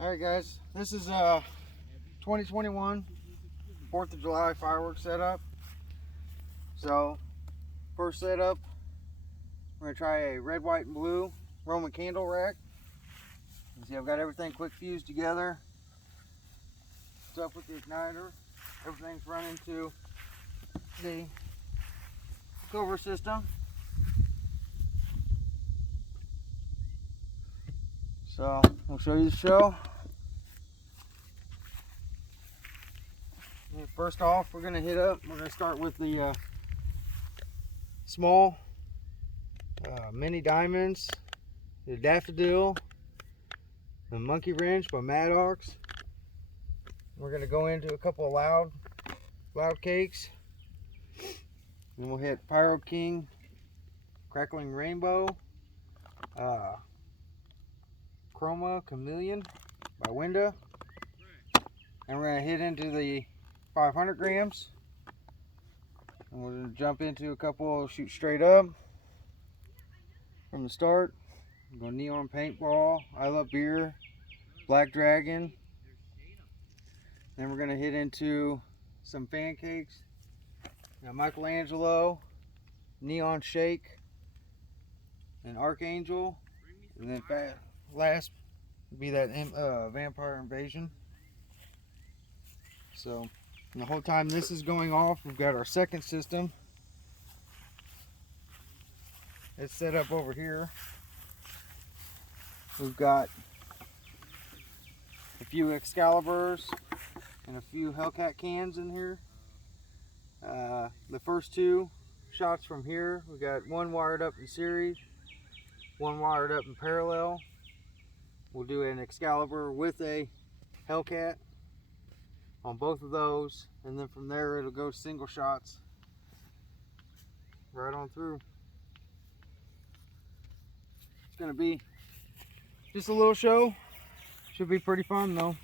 Alright guys, this is 2021 4th of July fireworks setup. So first setup, we're going to try a red, white, and blue Roman candle rack. You see I've got everything quick fused together. Stuff with the igniter. Everything's running to the cover system. So we'll show you the show. First off, we're going to start with the small mini diamonds, the daffodil, the monkey wrench by Maddox. We're going to go into a couple of loud cakes. Then we'll hit Pyro King, Crackling Rainbow, Chroma Chameleon by Winda. And we're going to hit into the 500 grams. And we're going to jump into a couple, shoot straight up from the start. We're going Neon Paintball, I Love Beer, Black Dragon. Then we're going to hit into some pancakes. Michelangelo, Neon Shake, and Archangel. And then last would be that Vampire Invasion. So the whole time this is going off, we've got our second system. It's set up over here. We've got a few Excaliburs and a few Hellcat cans in here. The first two shots from here, we've got one wired up in series, one wired up in parallel. We'll do an Excalibur with a Hellcat on both of those, and then from there it'll go single shots right on through. It's going to be just a little show. Should be pretty fun though.